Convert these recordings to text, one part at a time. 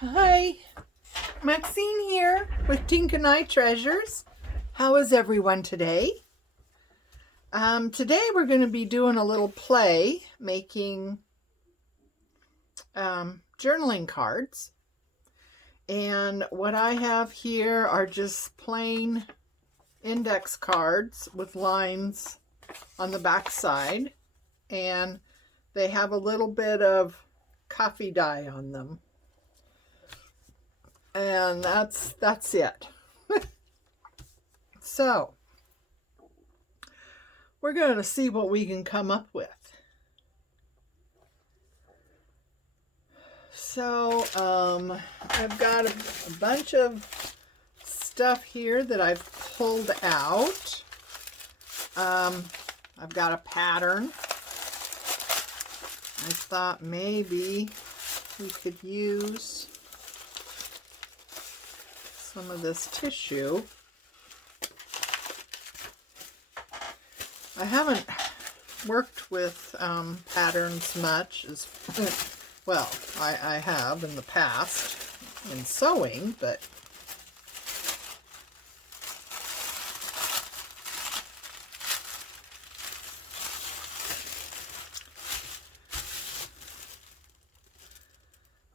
Hi, Maxine here with Tink and I Treasures. How is everyone today? Today we're going to be doing a little play, making journaling cards. And what I have here are just plain index cards with lines on the back side. And they have a little bit of coffee dye on them. And that's it. So we're going to see what we can come up with. So I've got a bunch of stuff here that I've pulled out. I've got a pattern. I thought maybe we could use some of this tissue. I haven't worked with patterns much, as well, I have in the past in sewing, but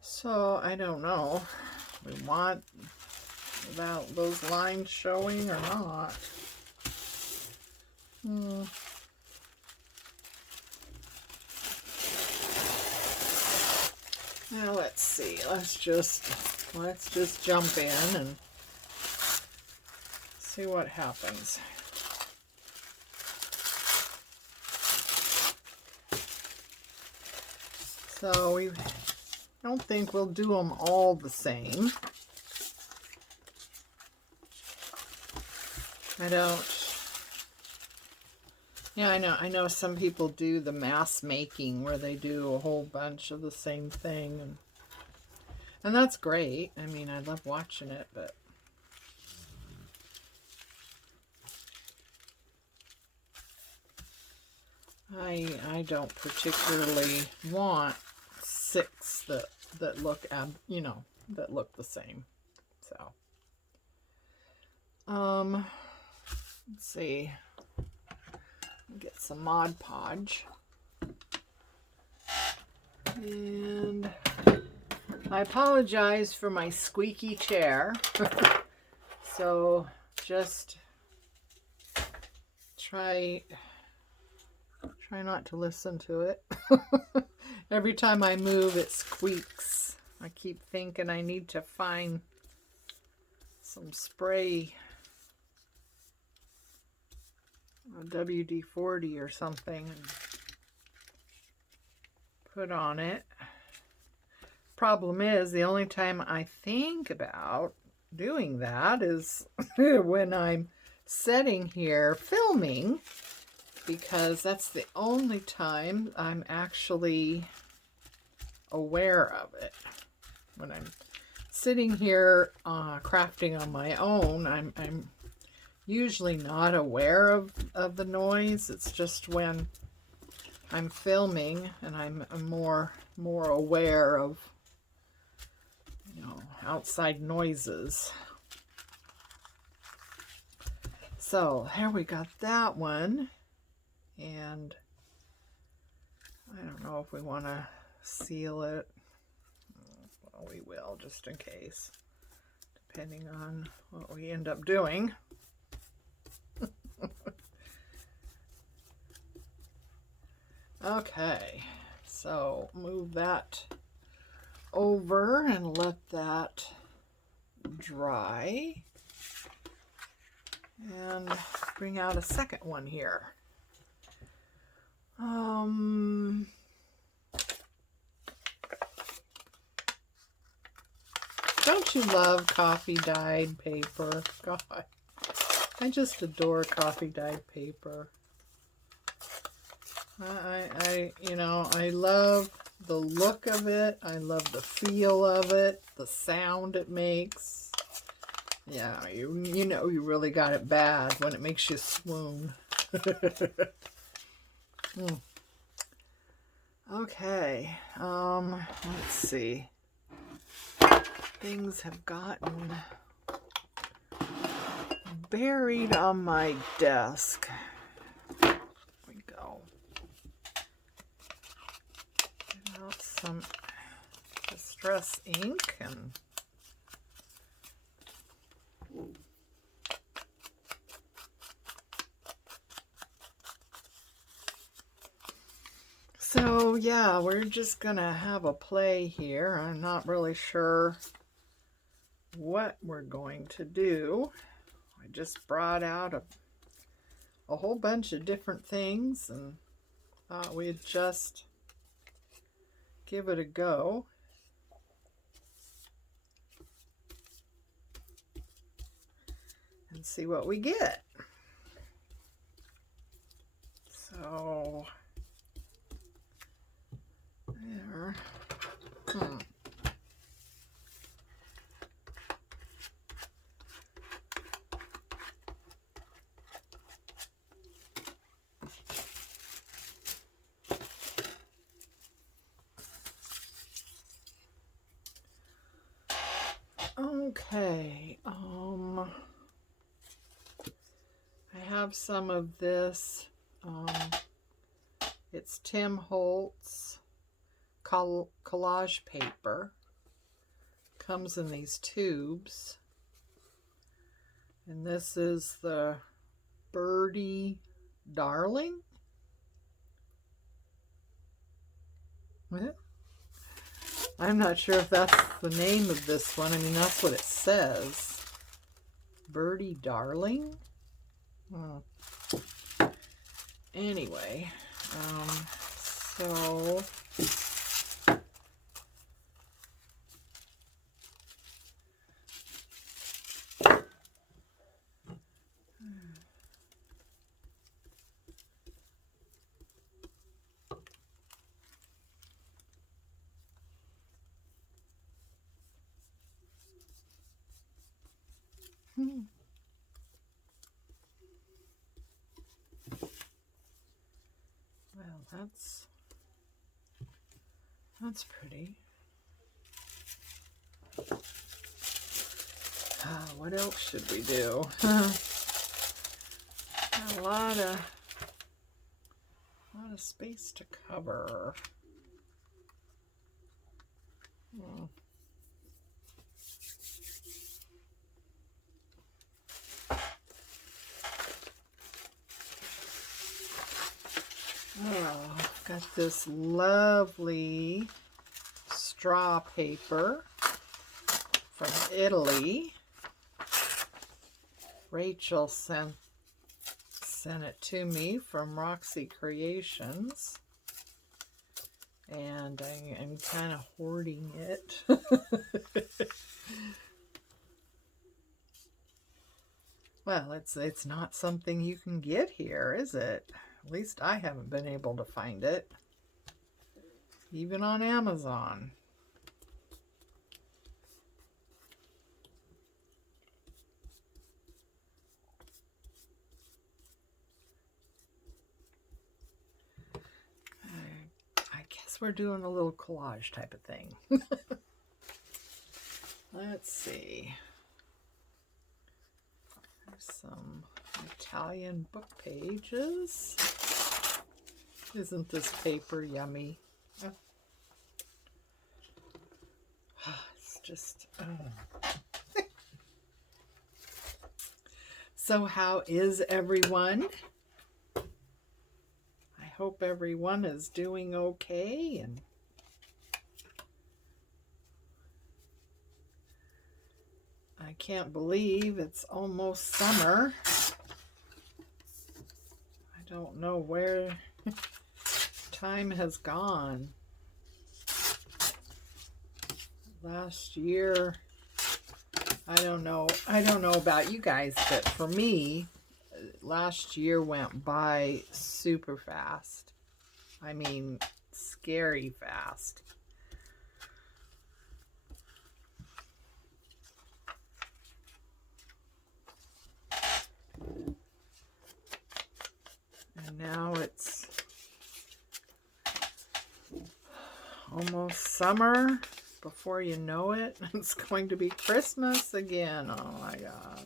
so I don't know. We want about those lines showing or not. Now let's see. Let's just jump in and see what happens. So we don't think we'll do them all the same. Yeah, I know some people do the mass making where they do a whole bunch of the same thing, and that's great. I mean, I love watching it, but I don't particularly want 6 that look that look the same. So let's see. Get some Mod Podge. And I apologize for my squeaky chair. So just try not to listen to it. Every time I move, it squeaks. I keep thinking I need to find some spray, a WD-40 or something, and put on it. Problem is, the only time I think about doing that is when I'm sitting here filming, because that's the only time I'm actually aware of it. When I'm sitting here crafting on my own, I'm usually not aware of the noise. It's just when I'm filming and I'm more aware of, outside noises. So here we got that one, and I don't know if we want to seal it. Well, we will, just in case, depending on what we end up doing. Okay, so move that over and let that dry, and bring out a second one here. Don't you love coffee dyed paper? God, I just adore coffee dyed paper. I love the look of it. I love the feel of it, the sound it makes. Yeah, you really got it bad when it makes you swoon. Okay, let's see. things have gotten buried on my desk. There we go. Get out some distress ink and so yeah, we're just gonna have a play here. I'm not really sure what we're going to do. I just brought out a whole bunch of different things and thought we'd just give it a go. And see what we get. So there. Okay, I have some of this, it's Tim Holtz collage paper, comes in these tubes, and this is the Birdie Darling. I'm not sure if that's the name of this one. I mean, that's what it says. Birdie Darling? Anyway, so well, that's pretty. What else should we do? A lot of space to cover. Oh, got this lovely straw paper from Italy. Rachel sent it to me from Roxy Creations, and I'm kind of hoarding it. Well, it's not something you can get here, is it? At least I haven't been able to find it, even on Amazon. I guess we're doing a little collage type of thing. Let's see. There's some Italian book pages. Isn't this paper yummy? Oh. It's just... So how is everyone? I hope everyone is doing okay, and I can't believe it's almost summer. I don't know where time has gone. Last year, I don't know about you guys, but for me, last year went by super fast. I mean, scary fast. And now it's almost summer. before you know it, it's going to be Christmas again. Oh my God.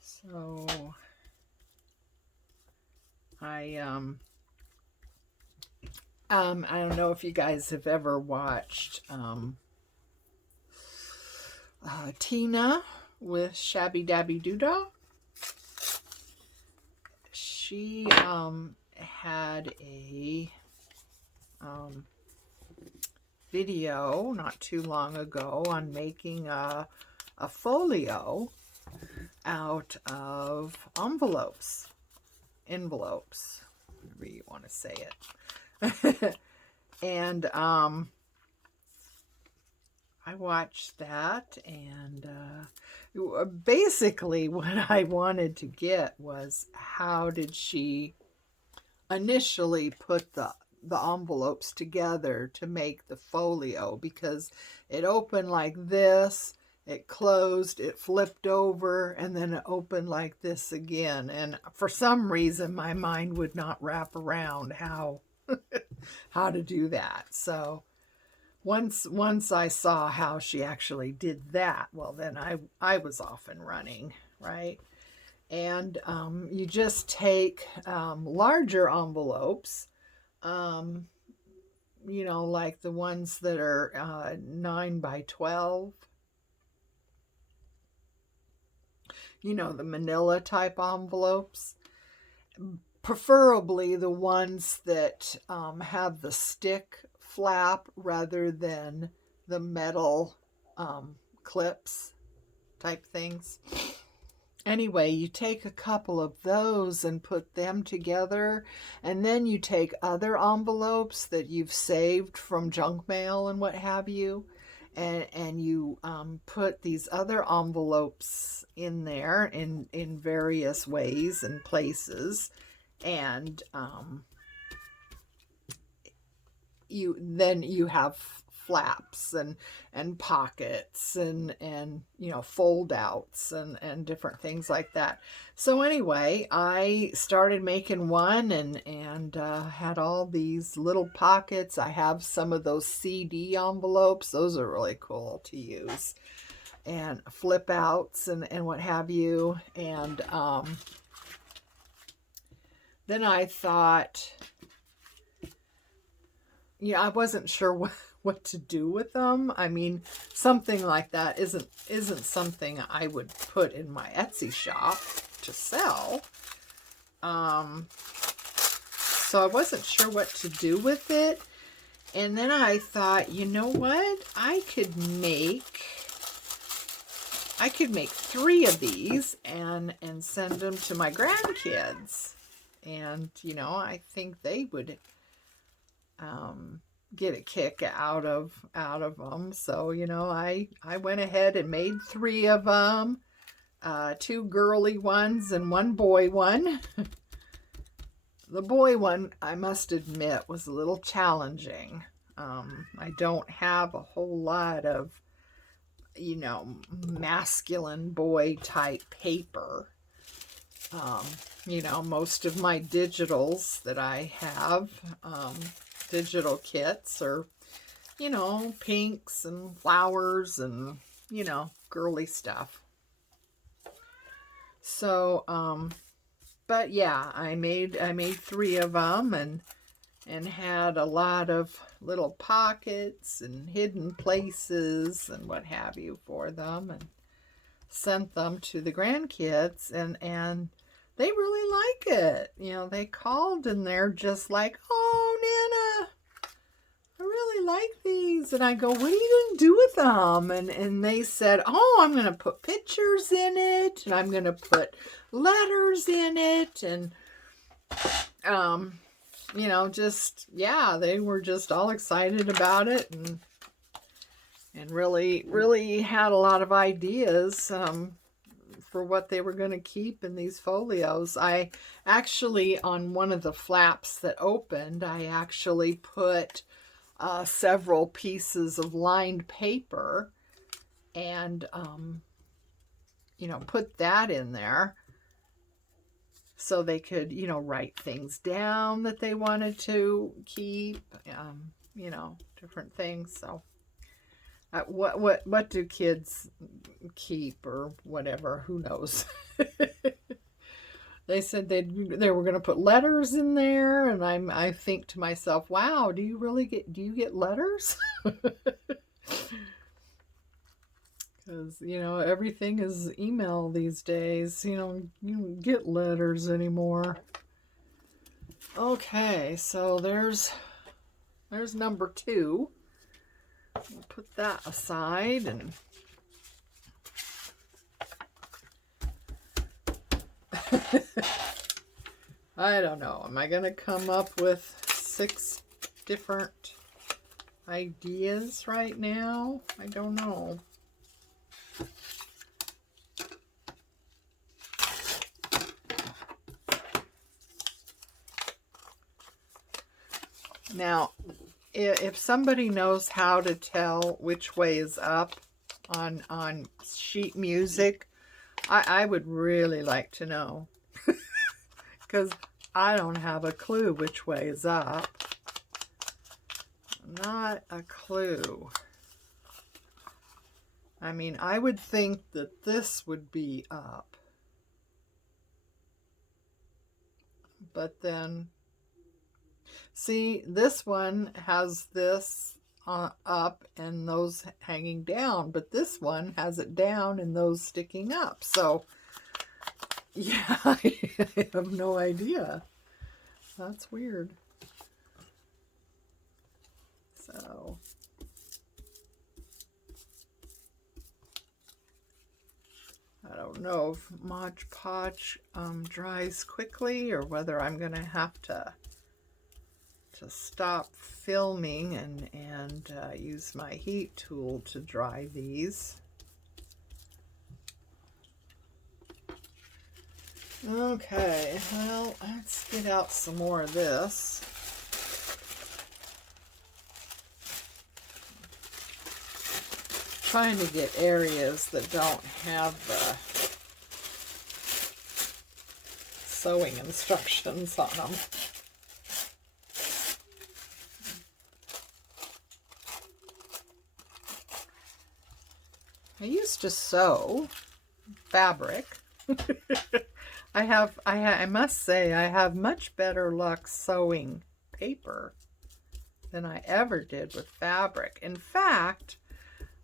So I don't know if you guys have ever watched Tina with Shabby Dabby Doodah. She had a video not too long ago on making a folio out of envelopes, whatever you want to say it. And I watched that, and basically what I wanted to get was, how did she initially put the envelopes together to make the folio? Because it opened like this, it closed, it flipped over, and then it opened like this again. And for some reason, my mind would not wrap around how to do that. So once I saw how she actually did that, well, then I was off and running, right? And you just take larger envelopes, you know, like the ones that are 9 by 12, you know, the manila type envelopes, preferably the ones that have the stick flap rather than the metal clips type things. Anyway, you take a couple of those and put them together, and then you take other envelopes that you've saved from junk mail and what have you, and you put these other envelopes in there in various ways and places, and you have flaps and pockets and you know, fold outs and different things like that. So anyway, I started making one and had all these little pockets. I have some of those CD envelopes. Those are really cool to use, and flip outs and what have you. And then I thought, yeah, I wasn't sure what to do with them. I mean, something like that isn't something I would put in my Etsy shop to sell. So I wasn't sure what to do with it. And then I thought, you know what? I could make 3 of these and send them to my grandkids. And, you know, I think they would get a kick out of them. So, you know, I went ahead and made 3 of them, 2 girly ones and 1 boy one. The boy one, I must admit, was a little challenging. I don't have a whole lot of, you know, masculine boy type paper. You know, most of my digitals that I have, digital kits, are, you know, pinks and flowers and, you know, girly stuff. So, but yeah, I made 3 of them and had a lot of little pockets and hidden places and what have you for them, and sent them to the grandkids, and they really like it. You know, they called and they're just like, "Oh, Nana, I really like these." And I go, "What are you going to do with them?" And they said, "Oh, I'm going to put pictures in it, and I'm going to put letters in it." And, you know, just, yeah, they were just all excited about it, and really had a lot of ideas for what they were going to keep in these folios. I actually, on one of the flaps that opened, I actually put several pieces of lined paper, and you know, put that in there so they could, you know, write things down that they wanted to keep, you know, different things. So what do kids keep or whatever? Who knows? They said they were going to put letters in there, and I think to myself, wow, do you get letters? Because, you know, everything is email these days. You know, you don't get letters anymore. Okay, so there's number 2. We'll put that aside, and I don't know. Am I going to come up with 6 different ideas right now? I don't know. Now, if somebody knows how to tell which way is up on sheet music, I would really like to know. Because I don't have a clue which way is up. Not a clue. I mean, I would think that this would be up. But then, see, this one has this up and those hanging down, but this one has it down and those sticking up. So, yeah, I have no idea. That's weird. So, I don't know if Mod Podge dries quickly or whether I'm going to have to stop filming and use my heat tool to dry these. Okay, well, let's get out some more of this. Trying to get areas that don't have the sewing instructions on them. I used to sew fabric. I must say I have much better luck sewing paper than I ever did with fabric. In fact,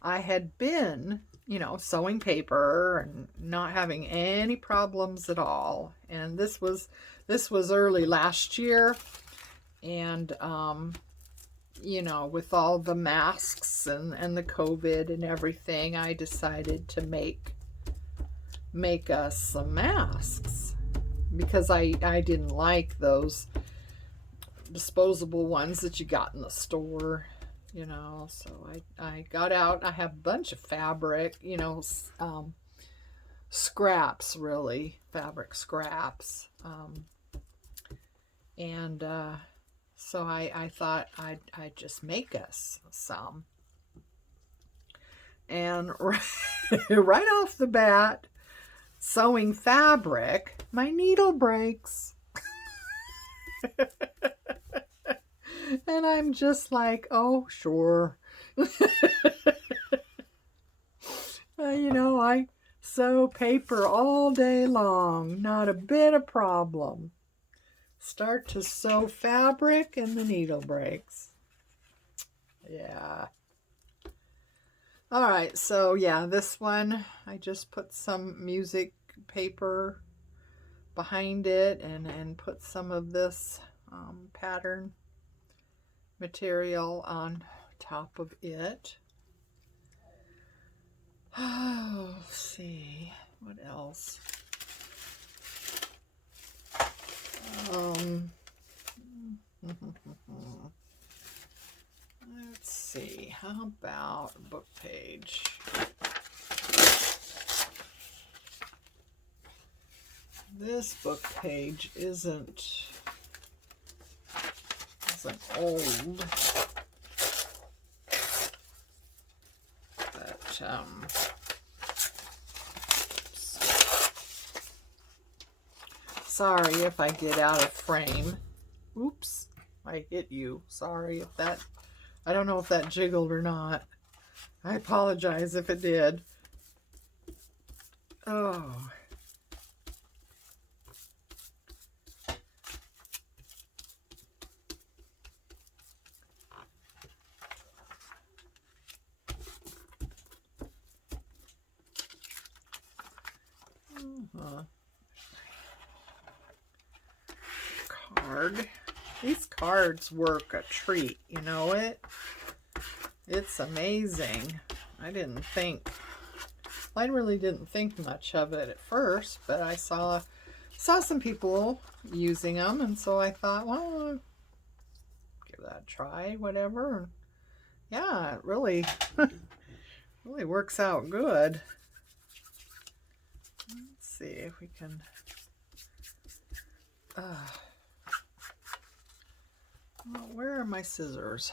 I had been, you know, sewing paper and not having any problems at all. And this was early last year, and you know, with all the masks and the COVID and everything, I decided to make us some masks because I didn't like those disposable ones that you got in the store, you know. So I got out. I have a bunch of fabric, you know, scraps, really, fabric scraps, and so I thought I'd just make us some. And right off the bat, sewing fabric, my needle breaks. And I'm just like, oh, sure. You know, I sew paper all day long, not a bit of problem. Start to sew fabric and the needle breaks. Yeah. All right, so yeah, this one, I just put some music paper behind it and put some of this pattern material on top of it. Oh, let's see, what else? Let's see, how about a book page? This book page isn't old, but sorry if I get out of frame. Oops, I hit you. Sorry if that, I don't know if that jiggled or not. I apologize if it did. Oh. Card. These cards work a treat, you know it? It's amazing. I really didn't think much of it at first, but I saw some people using them, and so I thought, well, give that a try, whatever. Yeah, it really, really works out good. Let's see if we can. Well, where are my scissors?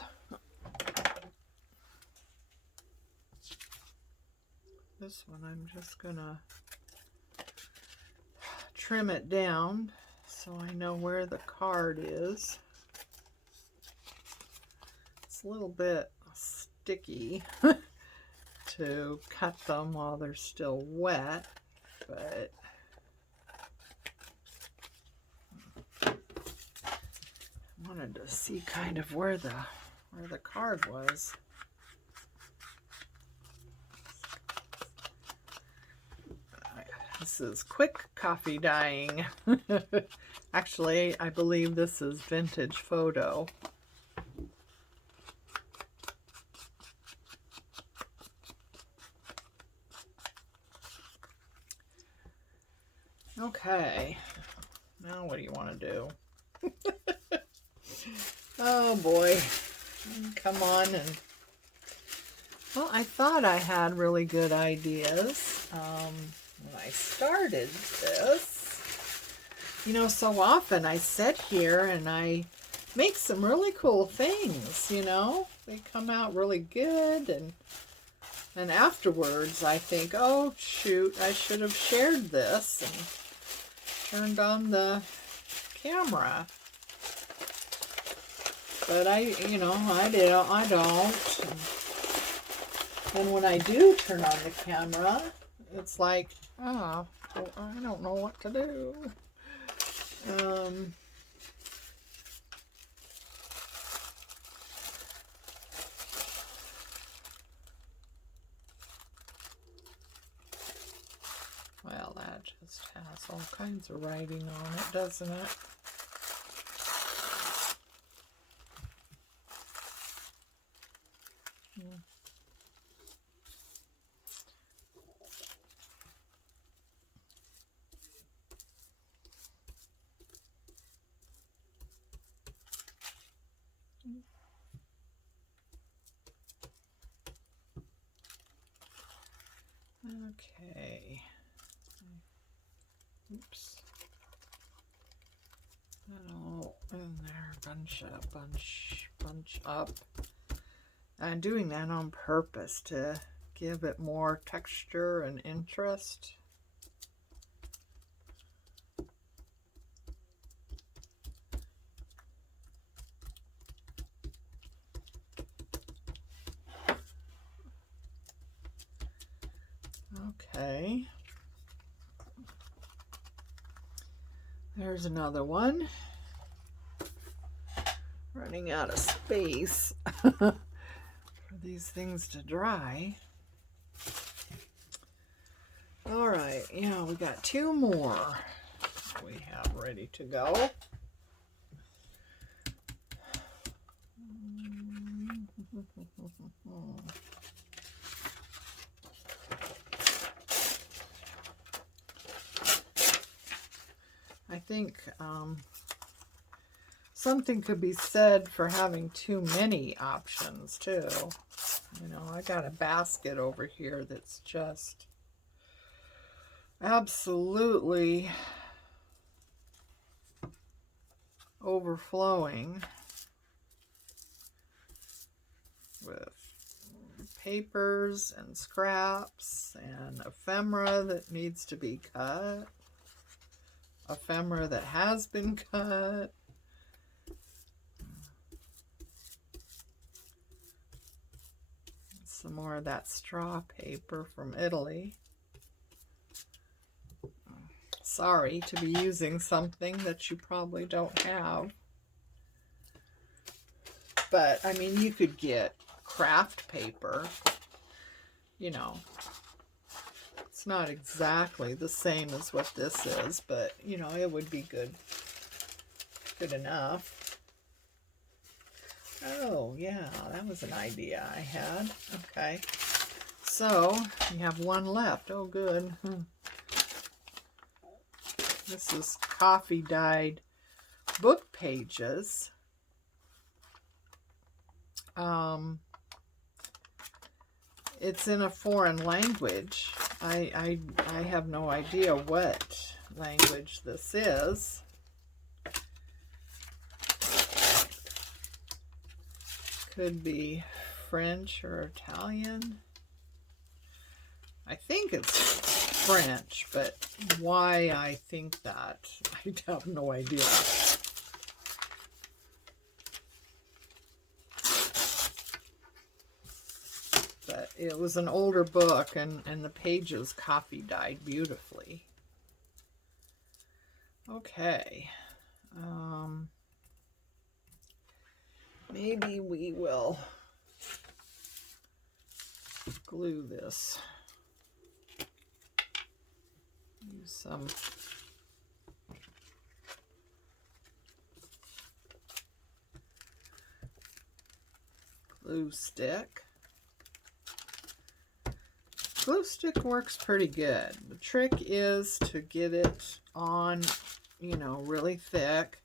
This one, I'm just gonna trim it down so I know where the card is. It's a little bit sticky to cut them while they're still wet, but I wanted to see kind of where the card was. This is quick coffee dyeing. Actually, I believe this is vintage photo. Okay, now what do you want to do? Oh boy, come on. And well, I thought I had really good ideas when I started this. You know, so often I sit here and I make some really cool things, you know. They come out really good, and afterwards I think, oh shoot, I should have shared this and turned on the camera. But I don't. And when I do turn on the camera, it's like, oh, I don't know what to do. Well, that just has all kinds of writing on it, doesn't it? Okay. Oops. Oh, in there, bunch up. I'm doing that on purpose to give it more texture and interest. Okay. There's another one. Running out of space for these things to dry. All right, yeah, we got two more we have ready to go. I think something could be said for having too many options too. You know, I got a basket over here that's just absolutely overflowing with papers and scraps and ephemera that needs to be cut. Ephemera that has been cut. Some more of that straw paper from Italy. Sorry to be using something that you probably don't have. But, I mean, you could get craft paper. You know, it's not exactly the same as what this is, but, you know, it would be good enough. Oh, yeah, that was an idea I had. Okay. So, we have one left. Oh, good. This is coffee dyed book pages. It's in a foreign language. I have no idea what language this is. Could be French or Italian. I think it's French, but why I think that, I have no idea. But it was an older book, and the pages coffee dyed beautifully. Okay. Maybe we will glue this. Use some glue stick. Glue stick works pretty good. The trick is to get it on, you know, really thick.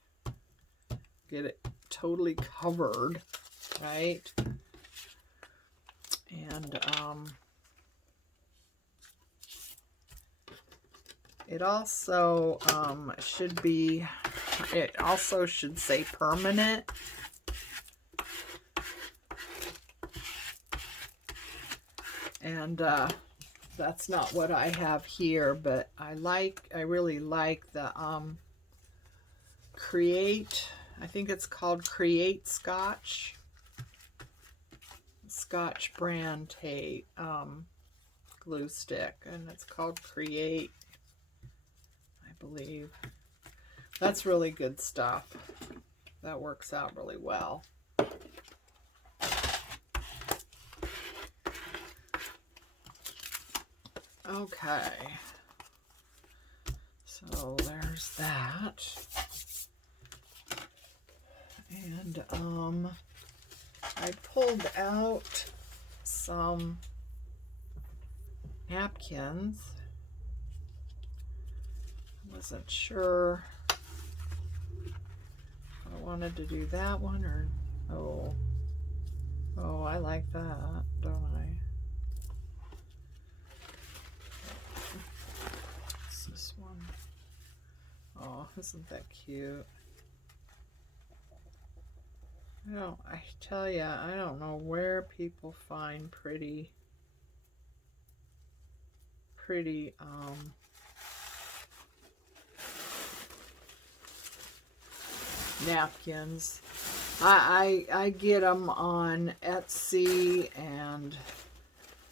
Get it totally covered, right? And it also should say permanent. And that's not what I have here, but I really like the Create, I think it's called Create Scotch brand tape glue stick, and it's called Create, I believe. That's really good stuff. That works out really well. Okay, so there's that. And I pulled out some napkins. I wasn't sure if I wanted to do that one or, oh, I like that, don't I? What's this one? Oh, isn't that cute? I tell you, I don't know where people find pretty napkins. I get them on Etsy, and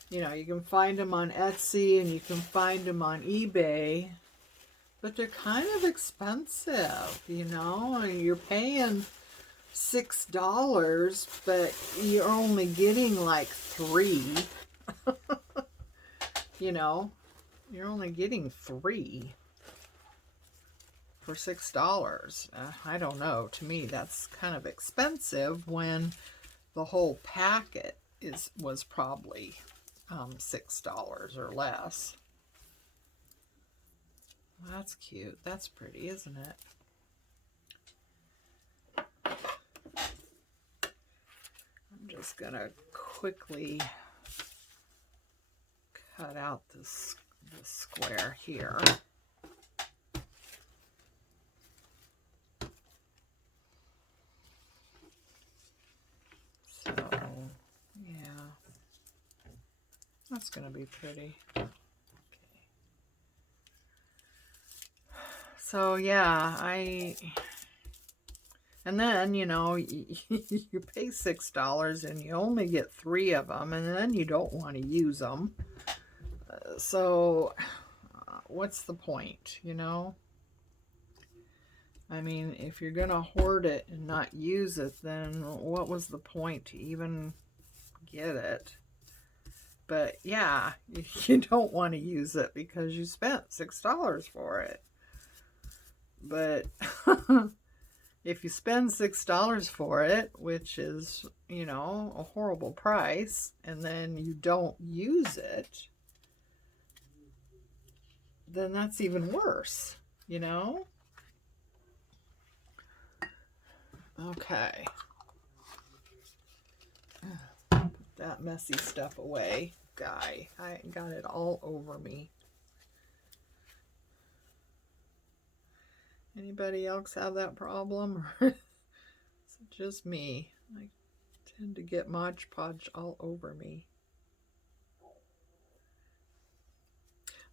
you know, you can find them on Etsy and you can find them on eBay, but they're kind of expensive, you know. You're paying $6, but you're only getting like 3. You know, you're only getting 3 for $6. I don't know. To me, that's kind of expensive when the whole packet was probably $6 or less. Well, that's cute. That's pretty, isn't it? I'm just gonna quickly cut out this square here. So, yeah. going to be pretty. So yeah, and then, you know, you pay $6 and you only get 3 of them, and then you don't want to use them. So what's the point, you know? I mean, if you're going to hoard it and not use it, then what was the point to even get it? But yeah, you don't want to use it because you spent $6 for it. But if you spend $6 for it, which is, you know, a horrible price, and then you don't use it, then that's even worse, you know? Okay. Put that messy stuff away. Guy, I got it all over me. Anybody else have that problem, or is it just me? I tend to get Mod Podge all over me.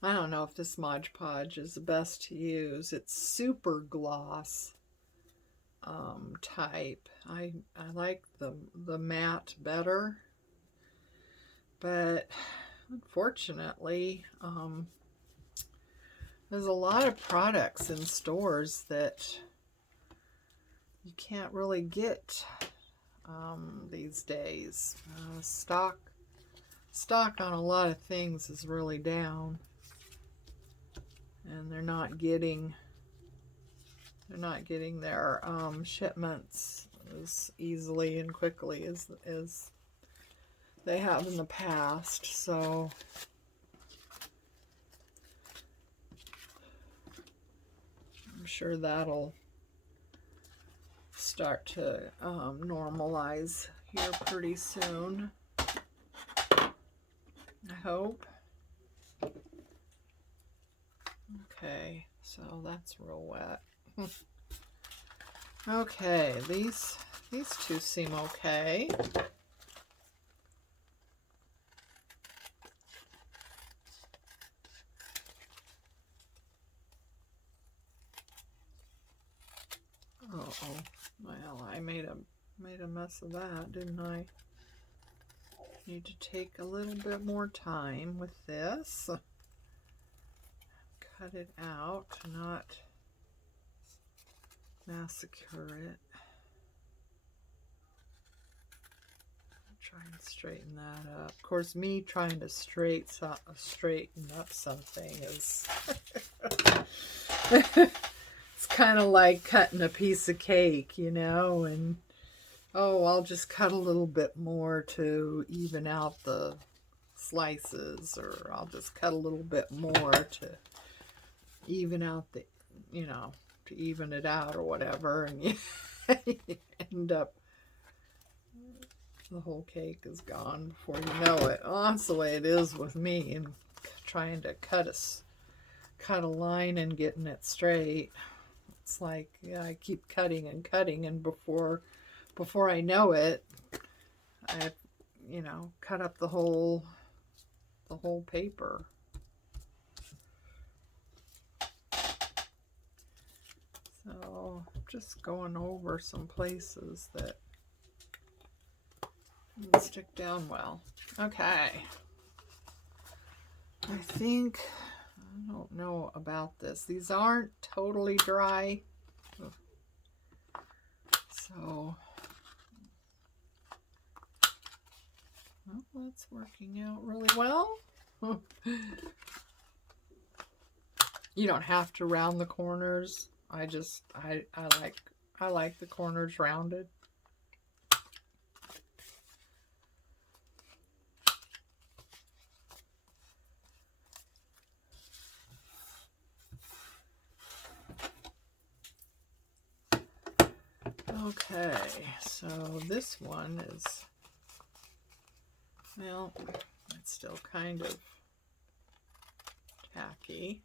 I don't know if this Mod Podge is the best to use. It's super gloss type. I like the matte better, but unfortunately, there's a lot of products in stores that you can't really get these days. Stock on a lot of things is really down, and they're not getting their shipments as easily and quickly as they have in the past. So I'm sure that'll start to normalize here pretty soon. I hope. Okay, so that's real wet. Okay, these two seem okay. Uh-oh. Well, I made a mess of that, didn't I? Need to take a little bit more time with this. Cut it out, not massacre it. Try and straighten that up. Of course, me trying to straighten up something is it's kind of like cutting a piece of cake, you know, and oh, I'll just cut a little bit more to even out the slices, or I'll just cut a little bit more to even out the, you know, to even it out or whatever, and you end up the whole cake is gone before you know it. Well, that's the way it is with me, and trying to cut a line and getting it straight. It's like, yeah, I keep cutting and cutting, and before I know it, I, you know, cut up the whole paper. So just going over some places that didn't stick down well. Okay. I think, I don't know about this. These aren't totally dry. So, well, that's working out really well. You don't have to round the corners. I like the corners rounded. Okay, so this one is, well, it's still kind of tacky.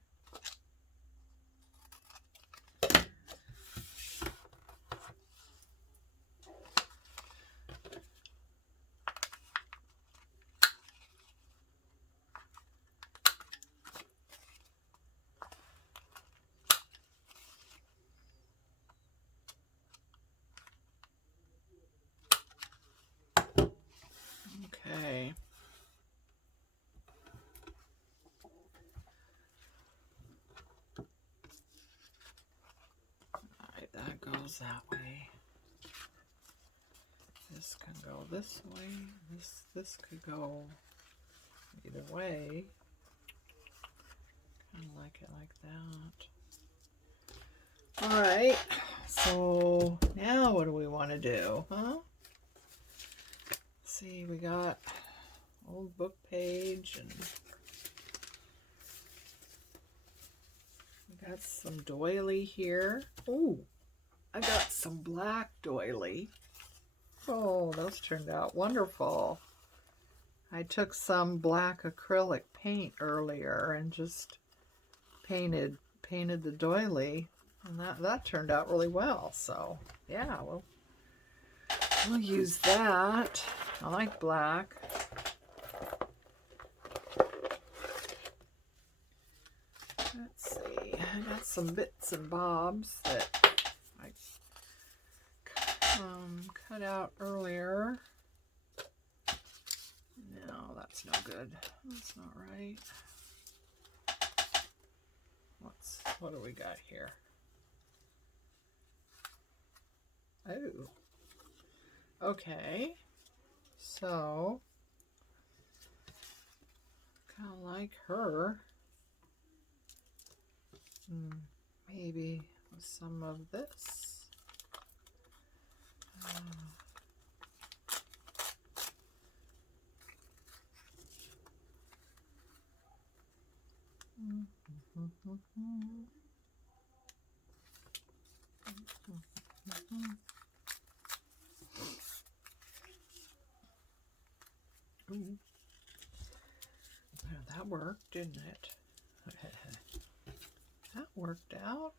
goes that way. This can go this way. This could go either way. Kind of like it like that. All right. So now what do we want to do, huh? See, we got old book page and we got some doily here. Oh, I got some black doily. Oh, those turned out wonderful. I took some black acrylic paint earlier and just painted the doily, and that turned out really well. So yeah, we'll use that. I like black. Let's see, I got some bits and bobs that I cut out earlier. No, that's no good. That's not right. What do we got here? Oh. Okay. So, kind of like her. Maybe with some of this. Ooh. Well, that worked, didn't it? That worked out.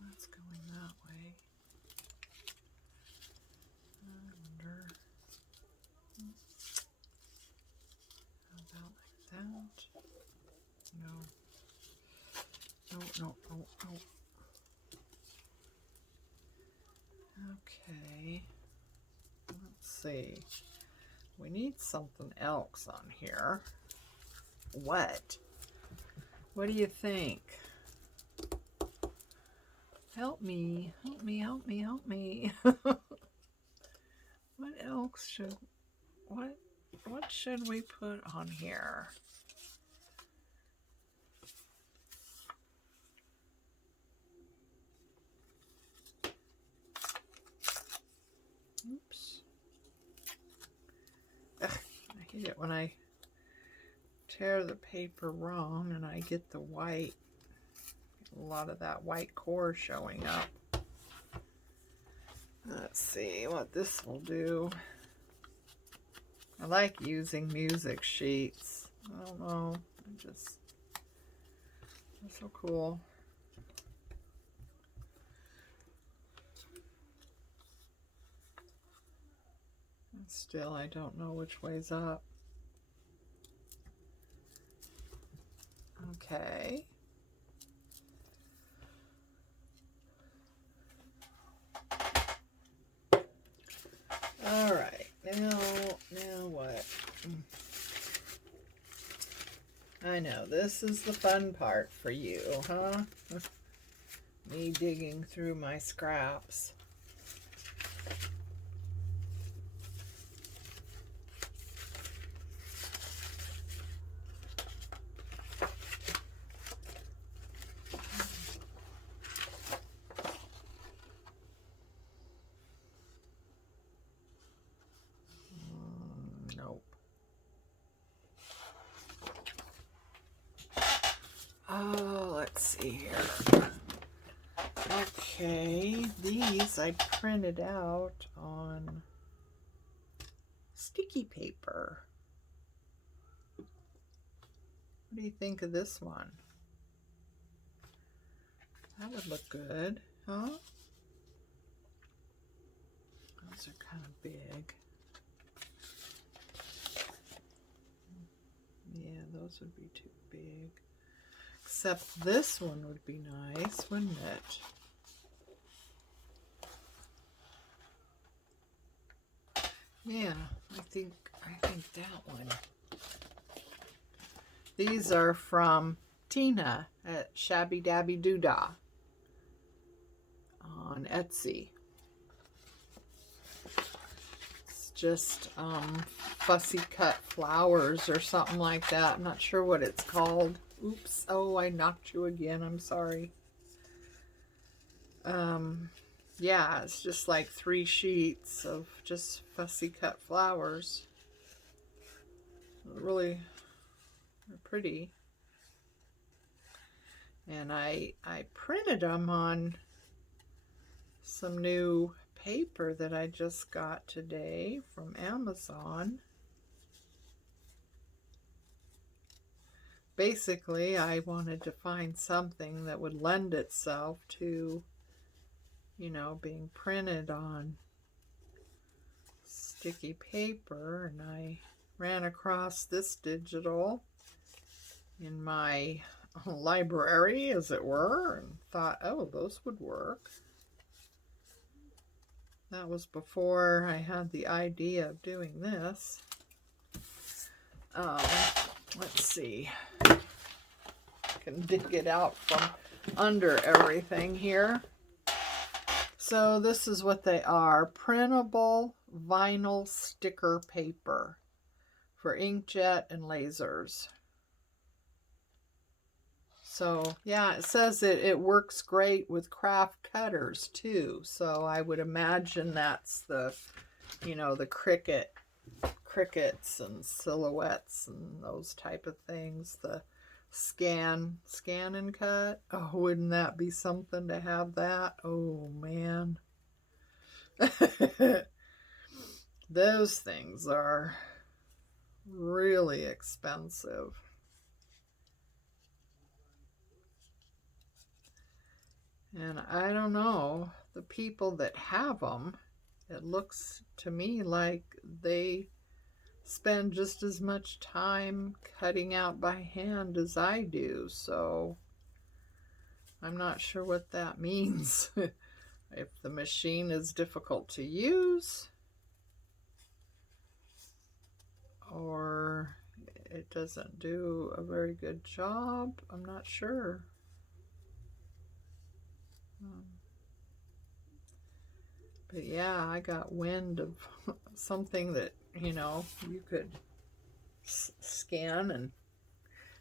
That's going that way. I wonder. How about like that? No. No. Okay. Let's see. We need something else on here. What? What do you think? Help me. Help me. What else should... What should we put on here? Oops. Ugh, I hate it when I tear the paper wrong and I get the white, a lot of that white core showing up. Let's see what this will do. I like using music sheets. I don't know, they're so cool. And still, I don't know which way's up. Okay. All right. Now what? I know, this is the fun part for you, huh? Me digging through my scraps. Nope. Oh, let's see here. Okay, these I printed out on sticky paper. What do you think of this one? That would look good, huh? Those are kind of big. Yeah, those would be too big. Except this one would be nice, wouldn't it? Yeah, I think that one. These are from Tina at Shabby Dabby Doodah on Etsy. It's just fussy cut flowers or something like that. I'm not sure what it's called. Oops. Oh, I knocked you again. I'm sorry. Yeah, it's just like 3 sheets of just fussy cut flowers. Really pretty. And I printed them on some new paper that I just got today from Amazon. Basically, I wanted to find something that would lend itself to, you know, being printed on sticky paper, and I ran across this digital in my library, as it were, and thought, oh, those would work. That was before I had the idea of doing this. Let's see. I can dig it out from under everything here. So this is what they are. Printable vinyl sticker paper for inkjet and lasers. So yeah, it says it works great with craft cutters too. So I would imagine that's the, you know, the crickets and silhouettes and those type of things. The scan and cut. Oh, wouldn't that be something to have that? Oh man. Those things are really expensive. And I don't know, the people that have them, it looks to me like they spend just as much time cutting out by hand as I do. So I'm not sure what that means. If the machine is difficult to use, or it doesn't do a very good job, I'm not sure. But yeah, I got wind of something that, you know, you could scan and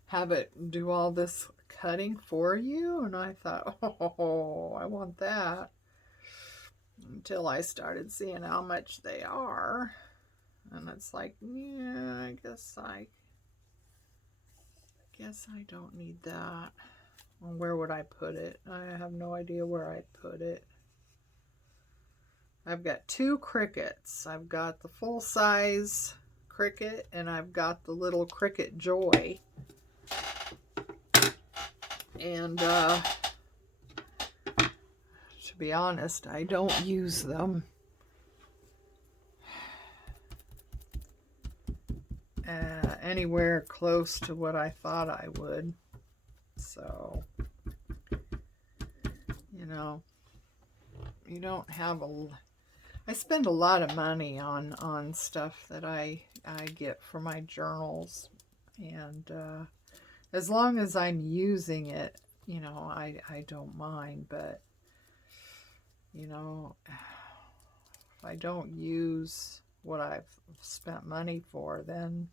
have it do all this cutting for you. And I thought, oh, I want that. Until I started seeing how much they are. And it's like, yeah, I guess I don't need that. Well, where would I put it? I have no idea where I'd put it. I've got 2 crickets. I've got the full-size cricket, and I've got the little Cricket Joy. And to be honest, I don't use them anywhere close to what I thought I would. So, you know, you don't have I spend a lot of money on stuff that I get for my journals, and as long as I'm using it, you know, I don't mind. But, you know, if I don't use what I've spent money for, then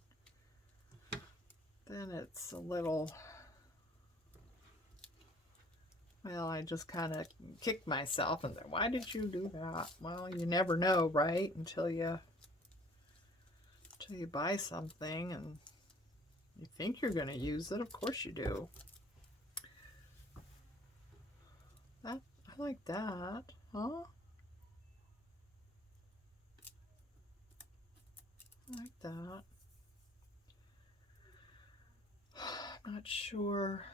it's a little, well, I just kind of kick myself and say, why did you do that? Well, you never know, right? Until you buy something and you think you're going to use it. Of course you do. I like that, huh? I like that. I'm not sure.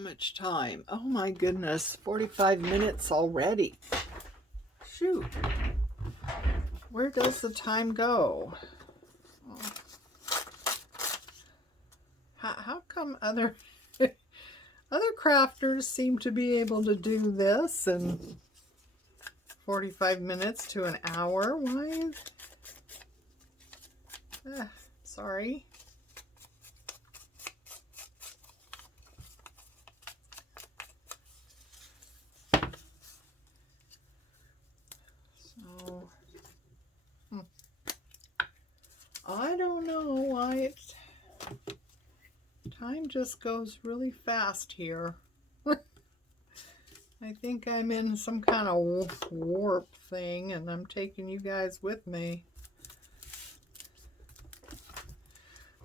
much time? Oh my goodness, 45 minutes already. Shoot. Where does the time go? Oh. How come other crafters seem to be able to do this in 45 minutes to an hour? Why? Sorry. So, I don't know why time just goes really fast here. I think I'm in some kind of warp thing and I'm taking you guys with me.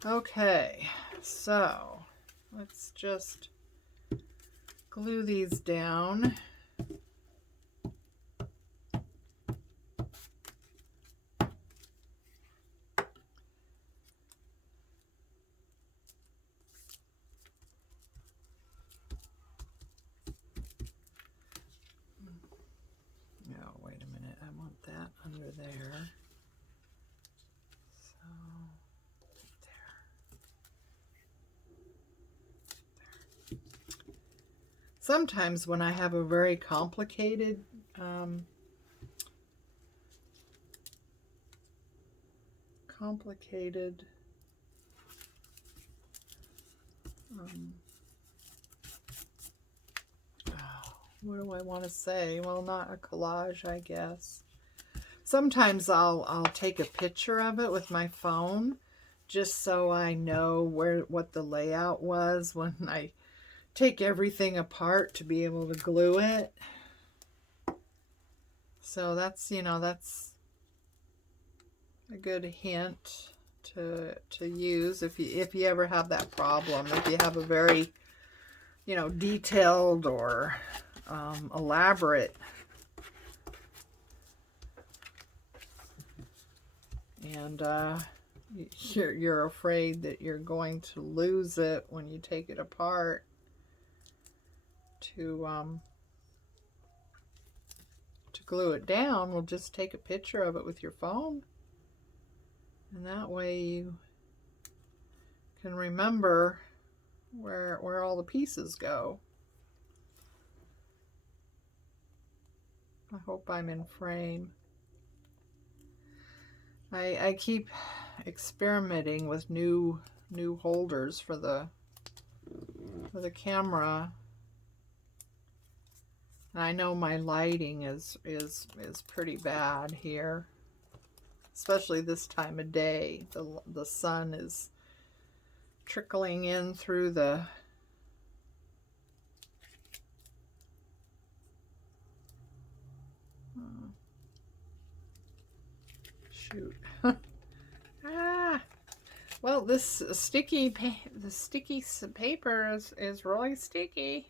Okay, so let's just glue these down. No, wait a minute, I want that under there. So, there. Sometimes when I have a very complicated what do I want to say? Well, not a collage, I guess. Sometimes I'll take a picture of it with my phone just so I know what the layout was when I take everything apart to be able to glue it. So that's, that's a good hint to use if you ever have that problem. If you have a very, detailed or elaborate and you're afraid that you're going to lose it when you take it apart, to glue it down, we'll just take a picture of it with your phone, and that way you can remember where all the pieces go. I hope I'm in frame. I keep experimenting with new holders for the camera. And I know my lighting is pretty bad here, especially this time of day. The sun is trickling in through the shoot. Well, this sticky paper is really sticky.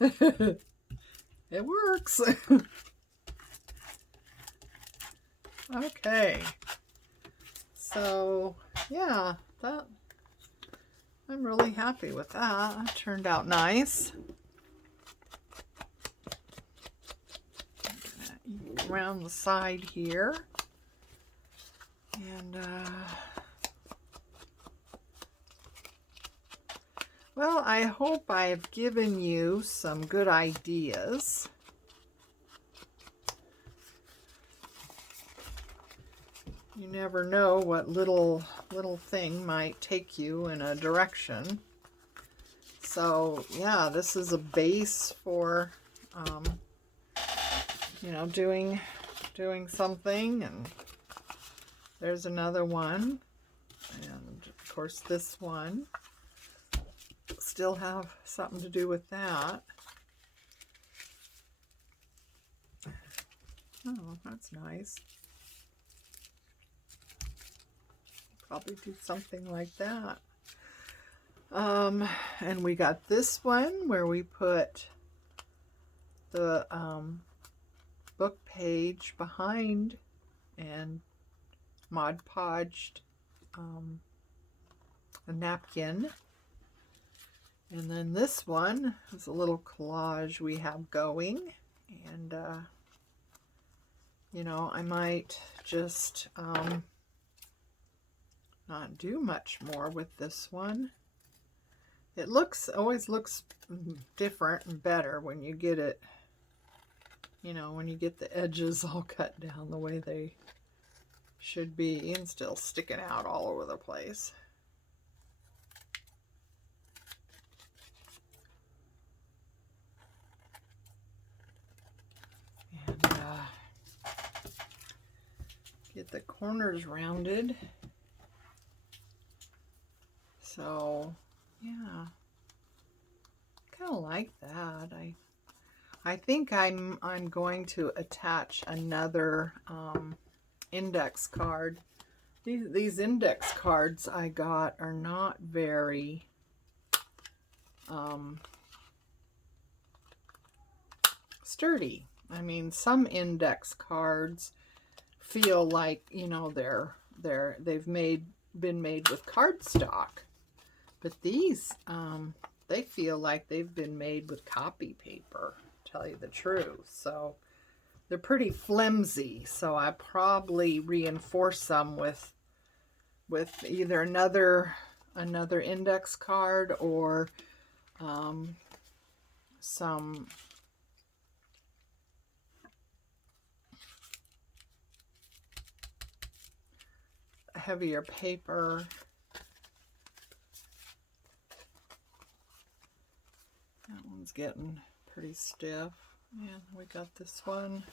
It works. Okay. So, yeah, I'm really happy with that. That turned out nice. Around the side here. And, well, I hope I've given you some good ideas. You never know what little thing might take you in a direction. So, yeah, this is a base for, doing something. And there's another one. And, of course, this one. Still have something to do with that. Oh, that's nice. Probably do something like that. And we got this one where we put the book page behind and Mod Podged a napkin And then this one is a little collage we have going. And, you know, I might just not do much more with this one. It always looks different and better when you get it, you know, when you get the edges all cut down the way they should be and still sticking out all over the place. And get the corners rounded. So yeah, kind of like that. I think I'm going to attach another index card. These index cards I got are not very sturdy. I mean, some index cards feel like, you know, they've been made with cardstock, but these they feel like they've been made with copy paper, to tell you the truth. So they're pretty flimsy, so I probably reinforce them with either another index card or some heavier paper. That one's getting pretty stiff. And we got this one.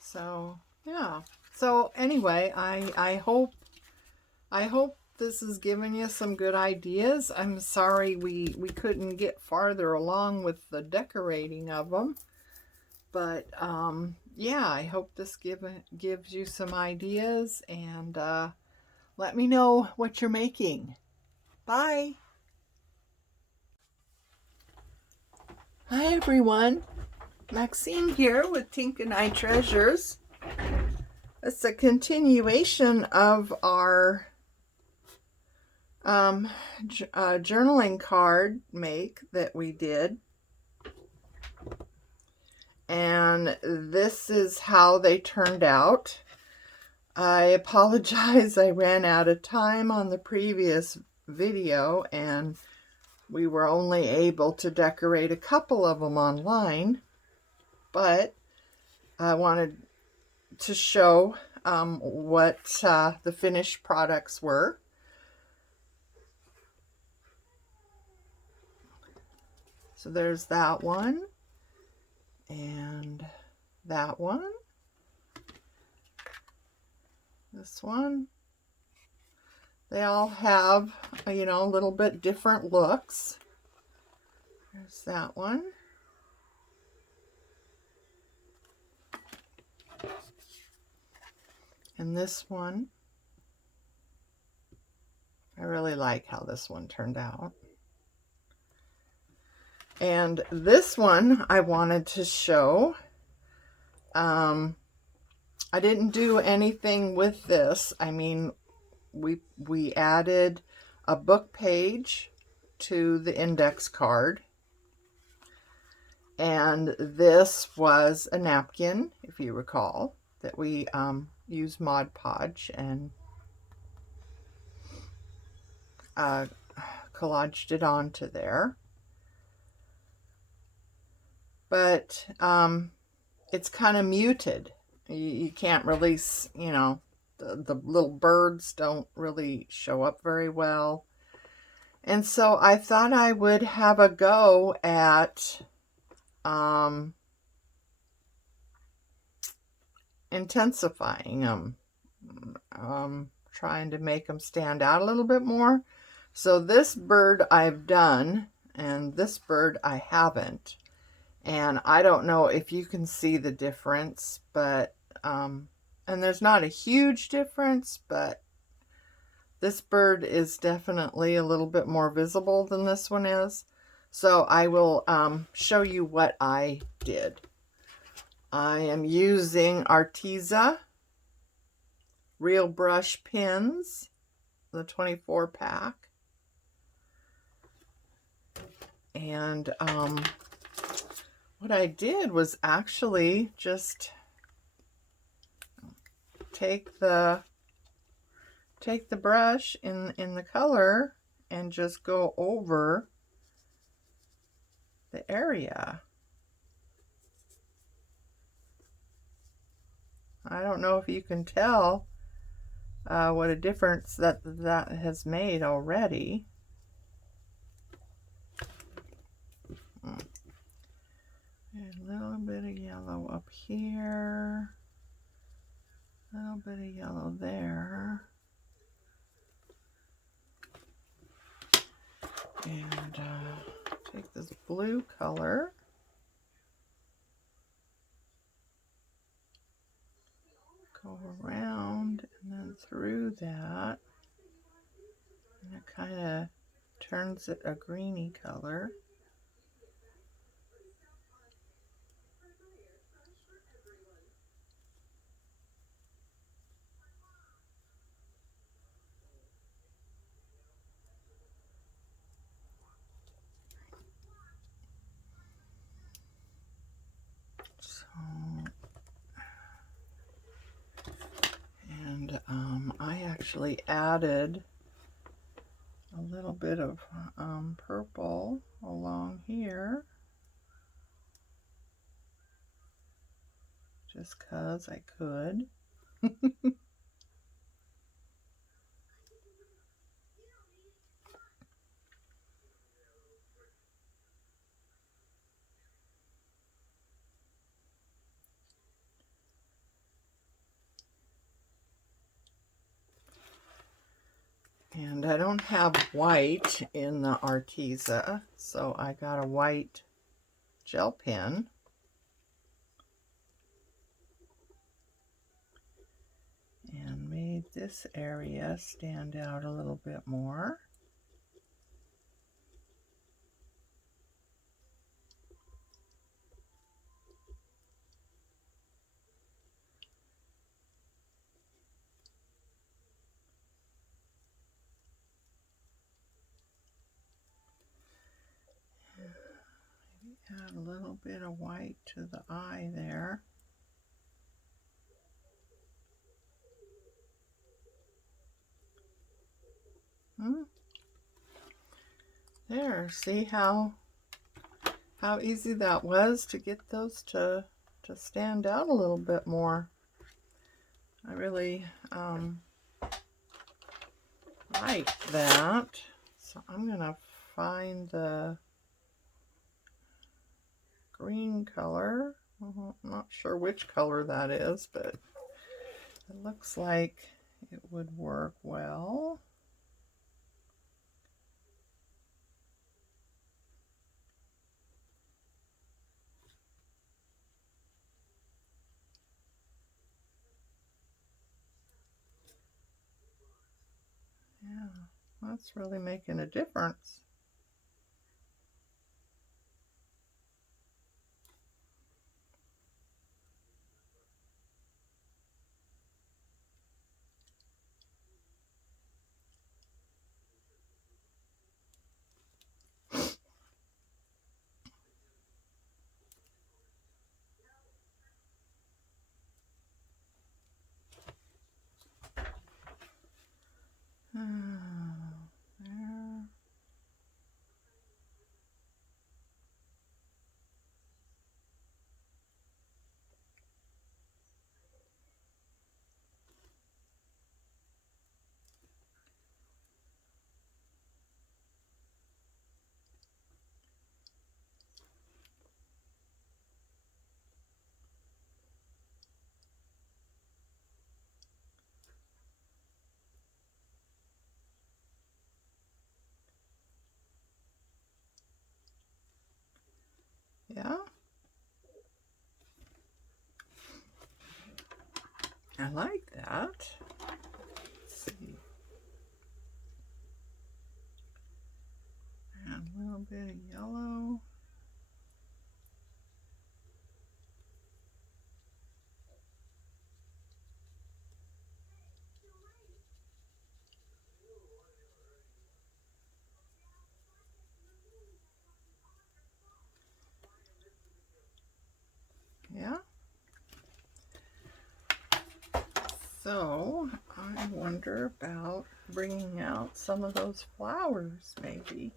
So yeah. So anyway, I hope this has given you some good ideas. I'm sorry we couldn't get farther along with the decorating of them, but yeah, I hope this gives you some ideas, and let me know what you're making. Bye. Hi everyone, Maxine here with Tink and I Treasures. It's a continuation of our journaling card make that we did. And this is how they turned out. I apologize, I ran out of time on the previous video and we were only able to decorate a couple of them online, but I wanted to show what the finished products were. So there's that one and that one. This one. They all have, you know, a little bit different looks. There's that one. And this one. I really like how this one turned out. And this one I wanted to show. I didn't do anything with this. I mean, we added a book page to the index card. And this was a napkin, if you recall, that we used Mod Podge and collaged it onto there. But it's kind of muted. You can't really, you know, the little birds don't really show up very well. And so I thought I would have a go at intensifying them, trying to make them stand out a little bit more. So this bird I've done, and this bird I haven't. And I don't know if you can see the difference, but, and there's not a huge difference, but this bird is definitely a little bit more visible than this one is. So I will show you what I did. I am using Arteza Real Brush Pins, the 24 pack. And what I did was actually just take the brush in the color and just go over the area. I don't know if you can tell what a difference that has made already. A little bit of yellow up here, a little bit of yellow there, and take this blue color, go around and then through that, and it kind of turns it a greeny color. And I actually added a little bit of purple along here, just 'cause I could. And I don't have white in the Arteza, so I got a white gel pen. And made this area stand out a little bit more. Add a little bit of white to the eye there. There, see how easy that was to get those to stand out a little bit more. I really like that. So I'm gonna find the green color. I'm not sure which color that is, but it looks like it would work well. Yeah, that's really making a difference. There. Yeah, I like that. Let's see. And a little bit of yellow. So I wonder about bringing out some of those flowers, maybe.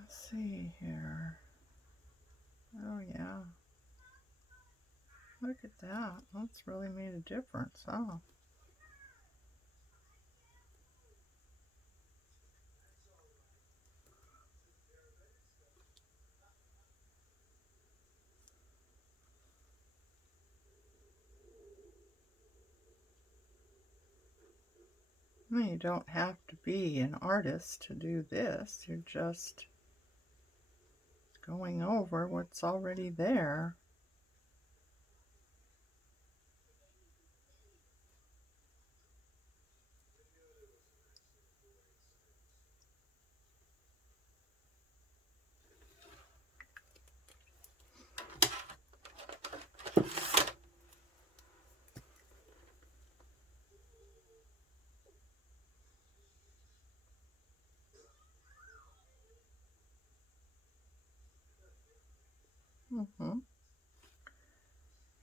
Let's see here. Oh yeah. Look at that. That's really made a difference, huh? I mean, you don't have to be an artist to do this. You're just going over what's already there.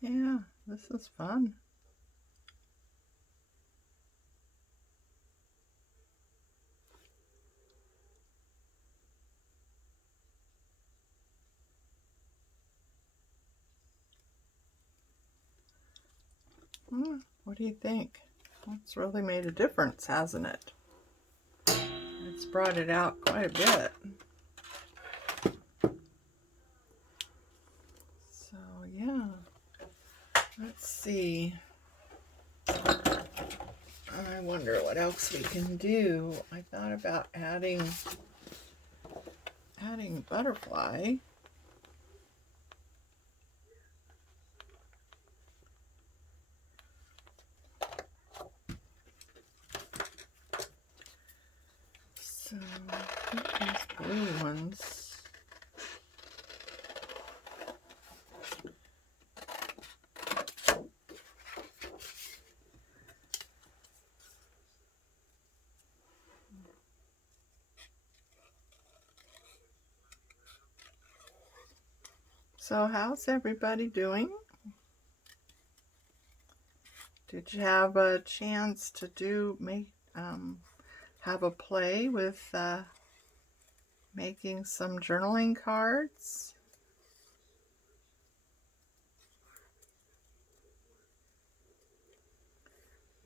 Yeah, this is fun. What do you think? It's really made a difference, hasn't it? It's brought it out quite a bit. So, yeah. Let's see. I wonder what else we can do. I thought about adding butterfly. So, I think these blue ones. So how's everybody doing? Did you have a chance to have a play with making some journaling cards?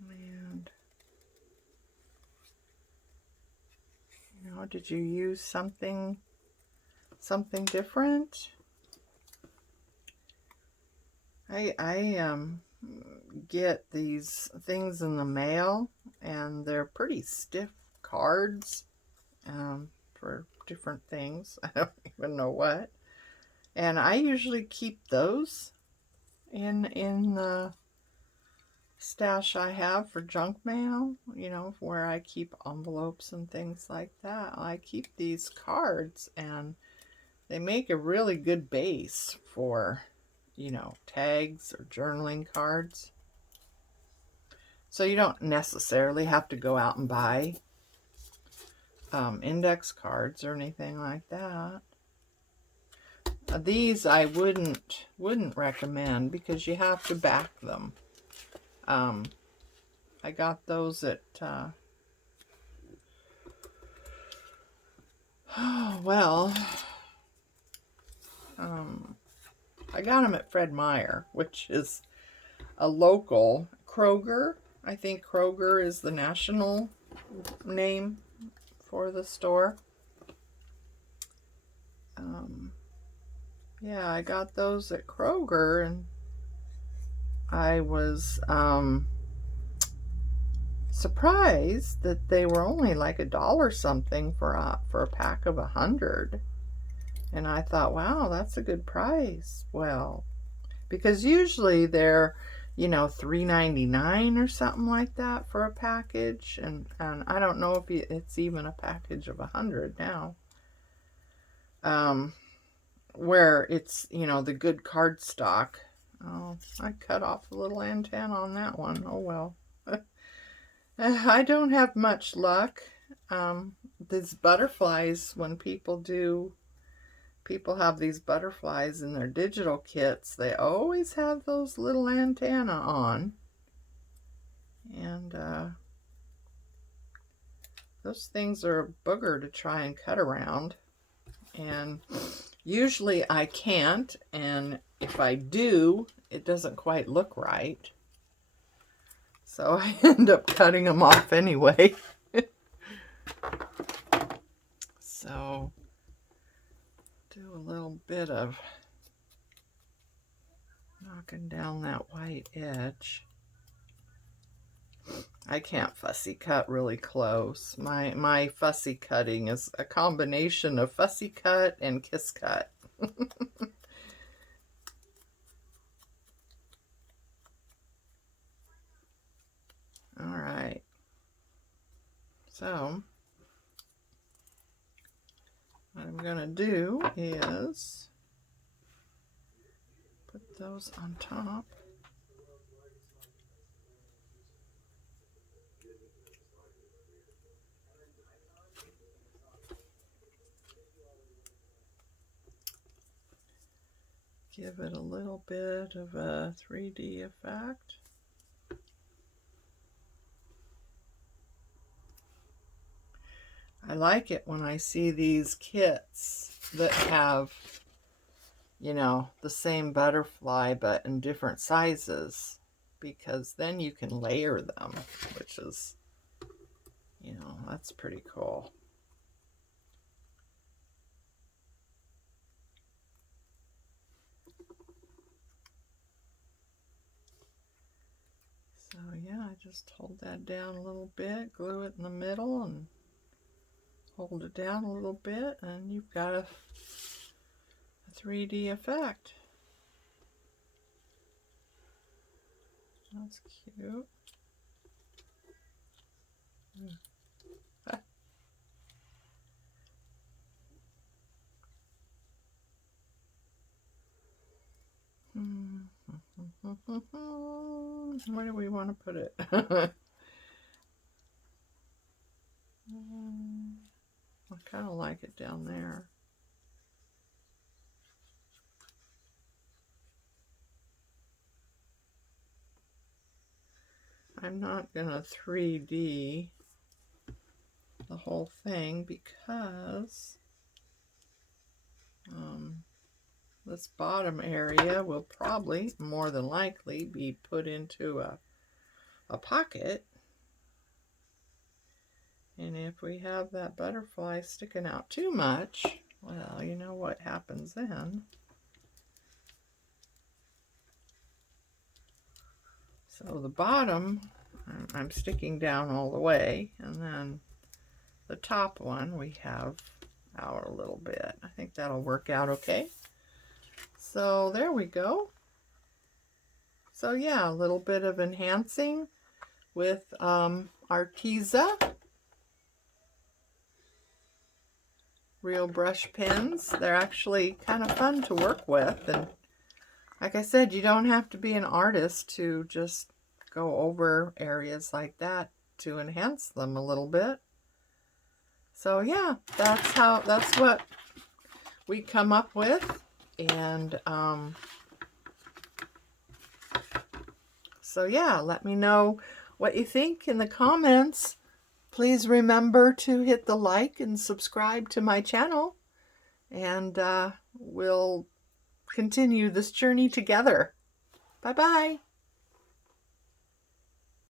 And did you use something different? I get these things in the mail, and they're pretty stiff cards for different things. I don't even know what. And I usually keep those in the stash I have for junk mail, where I keep envelopes and things like that. I keep these cards, and they make a really good base for, tags or journaling cards. So you don't necessarily have to go out and buy index cards or anything like that. These I wouldn't recommend because you have to back them. I got those at I got them at Fred Meyer, which is a local Kroger. I think Kroger is the national name for the store. Yeah, I got those at Kroger, and I was surprised that they were only like $1 something for a pack of 100. And I thought, wow, that's a good price. Well, because usually they're, $3.99 or something like that for a package, and I don't know if it's even a package of 100 now. Where it's, the good cardstock. Oh, I cut off a little antenna on that one. Oh well. I don't have much luck. These butterflies, when people do people have these butterflies in their digital kits, they always have those little antennae on. And those things are a booger to try and cut around. And usually I can't, and if I do, it doesn't quite look right. So I end up cutting them off anyway. So do a little bit of knocking down that white edge. I can't fussy cut really close. My fussy cutting is a combination of fussy cut and kiss cut. All right. So what I'm going to do is put those on top. Give it a little bit of a 3D effect. I like it when I see these kits that have, you know, the same butterfly but in different sizes, because then you can layer them, which is, you know, that's pretty cool. So yeah, I just hold that down a little bit, glue it in the middle, and hold it down a little bit, and you've got a 3D effect. That's cute. Where do we want to put it? I kind of like it down there. I'm not going to 3D the whole thing because this bottom area will probably, more than likely, be put into a pocket. And if we have that butterfly sticking out too much, well, you know what happens then. So the bottom, I'm sticking down all the way, and then the top one we have out a little bit. I think that'll work out okay. So there we go. So yeah, a little bit of enhancing with Arteza real brush pens. They're actually kind of fun to work with, and like I said, you don't have to be an artist to just go over areas like that to enhance them a little bit. So yeah, that's what we come up with. And so yeah, let me know what you think in the comments. Please remember to hit the like and subscribe to my channel, and we'll continue this journey together. Bye-bye.